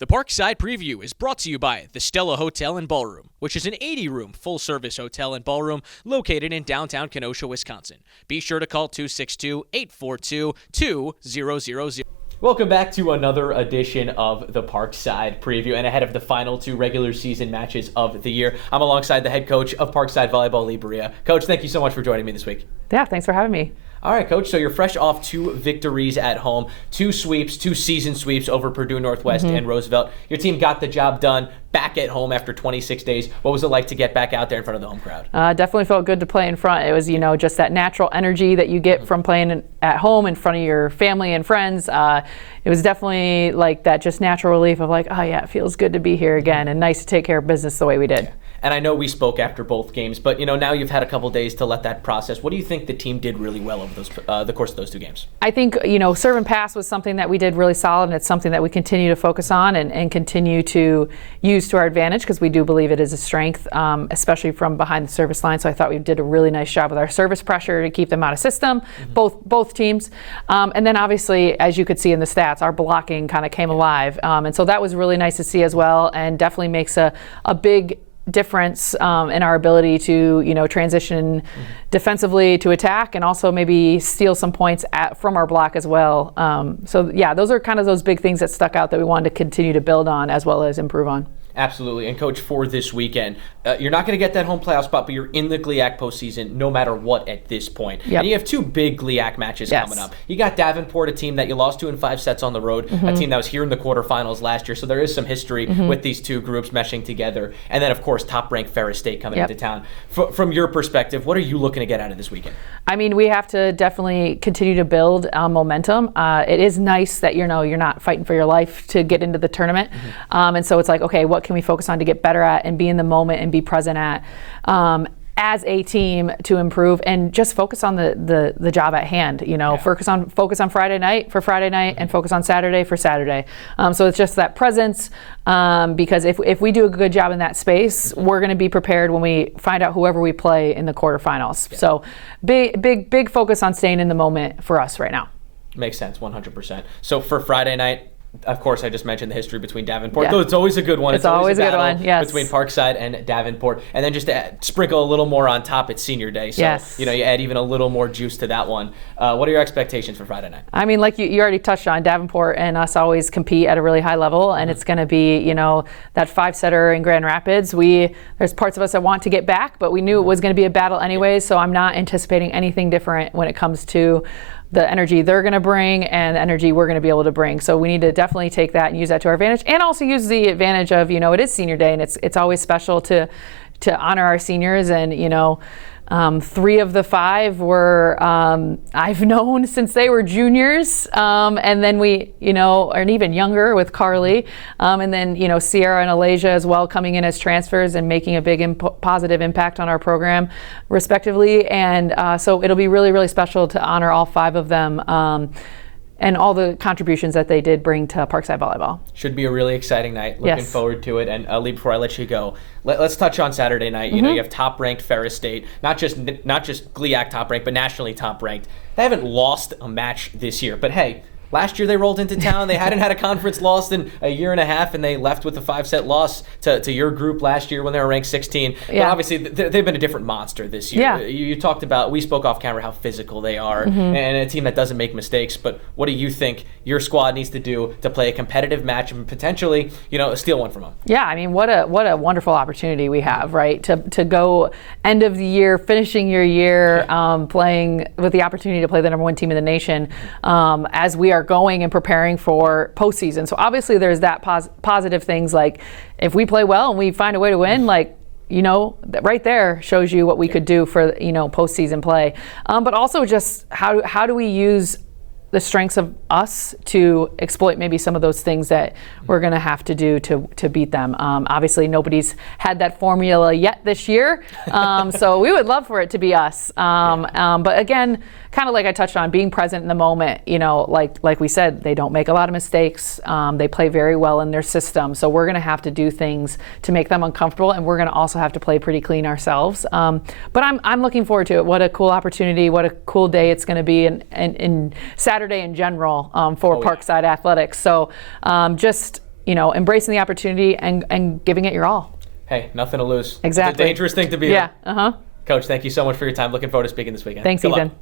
The Parkside Preview is brought to you by the Stella Hotel and Ballroom, which is an 80-room full-service hotel and ballroom located in downtown Kenosha, Wisconsin. Be sure to call 262-842-2000. Welcome back to another edition of the Parkside Preview, and ahead of the final two regular season matches of the year, I'm alongside the head coach of Parkside Volleyball, Leigh Barea. Coach, thank you so much for joining me this week. Yeah, thanks for having me. All right, Coach, so you're fresh off two victories at home, two season sweeps over Purdue Northwest and Roosevelt. Your team got the job done back at home after 26 days. What was it like to get back out there in front of the home crowd? Definitely felt good to play in front. It was, just that natural energy that you get from playing at home in front of your family and friends. It was definitely like that just natural relief of like, oh yeah, it feels good to be here again and nice to take care of business the way we did. Yeah. And I know we spoke after both games, but now you've had a couple days to let that process. What do you think the team did really well over the course of those two games? I think, serve and pass was something that we did really solid, and it's something that we continue to focus on and continue to use to our advantage because we do believe it is a strength, especially from behind the service line. So I thought we did a really nice job with our service pressure to keep them out of system, both teams. And then obviously, as you could see in the stats, our blocking kind of came alive. And so that was really nice to see as well, and definitely makes a big difference in our ability to transition defensively to attack and also maybe steal some points from our block as well. So yeah, those are kind of those big things that stuck out that we wanted to continue to build on as well as improve on. Absolutely. And Coach, for this weekend, you're not going to get that home playoff spot, but you're in the GLIAC postseason no matter what at this point. Yep. And you have two big GLIAC matches coming up. You got Davenport, a team that you lost to in 5 sets on the road, a team that was here in the quarterfinals last year. So there is some history with these two groups meshing together. And then, of course, top-ranked Ferris State coming into town. From your perspective, what are you looking to get out of this weekend? I mean, we have to definitely continue to build momentum. It is nice that you're not fighting for your life to get into the tournament. And so it's like, okay, what can we focus on to get better at and be in the moment and be present at as a team to improve and just focus on the job at hand. Focus on Friday night for Friday night and focus on Saturday for Saturday. So it's just that presence because if we do a good job in that space, we're going to be prepared when we find out whoever we play in the quarterfinals. Yeah. So big focus on staying in the moment for us right now. Makes sense, 100%. So for Friday night, of course, I just mentioned the history between Davenport. Though it's always a good one. It's always a good one, yes. Between Parkside and Davenport. And then just to sprinkle a little more on top, it's senior day. So, you add even a little more juice to that one. What are your expectations for Friday night? I mean, like you already touched on, Davenport and us always compete at a really high level. And it's going to be, that 5-setter in Grand Rapids. There's parts of us that want to get back, but we knew it was going to be a battle anyways. So I'm not anticipating anything different when it comes to the energy they're going to bring and the energy we're going to be able to bring. So we need to definitely take that and use that to our advantage, and also use the advantage of, it is senior day, and it's always special to honor our seniors. And 3 of the 5 were I've known since they were juniors, and then we are even younger with Carly, and then Sierra and Alasia as well coming in as transfers and making a big positive impact on our program respectively. And so it'll be really, really special to honor all 5 of them and all the contributions that they did bring to Parkside Volleyball. Should be a really exciting night. Looking forward to it. And Leigh, before I let you go, let's touch on Saturday night. You have top-ranked Ferris State, not just GLIAC top-ranked, but nationally top-ranked. They haven't lost a match this year, but hey, last year they rolled into town. They hadn't had a conference loss in a year and a half, and they left with a 5-set loss to your group last year when they were ranked 16. But obviously, they've been a different monster this year. Yeah. You talked about, we spoke off camera how physical they are, and a team that doesn't make mistakes. But what do you think your squad needs to do to play a competitive match and potentially, steal one from them? Yeah, I mean, what a wonderful opportunity we have, right? To go end of the year, finishing your year, playing with the opportunity to play the number 1 team in the nation, as we are going and preparing for postseason. So obviously there's that positive things, like if we play well and we find a way to win, that right there shows you what we could do for postseason play. But also just how do we use the strengths of us to exploit maybe some of those things that we're going to have to do to beat them. Obviously, nobody's had that formula yet this year, so we would love for it to be us. But again, kind of like I touched on, being present in the moment, like we said, they don't make a lot of mistakes. They play very well in their system, so we're going to have to do things to make them uncomfortable, and we're going to also have to play pretty clean ourselves. But I'm looking forward to it. What a cool opportunity, what a cool day it's going to be in Saturday in general for Parkside Athletics. So just embracing the opportunity and giving it your all. Hey, nothing to lose. Exactly. It's a dangerous thing to be. Yeah. Coach, thank you so much for your time. Looking forward to speaking this weekend. Thanks, Good Ethan. luck.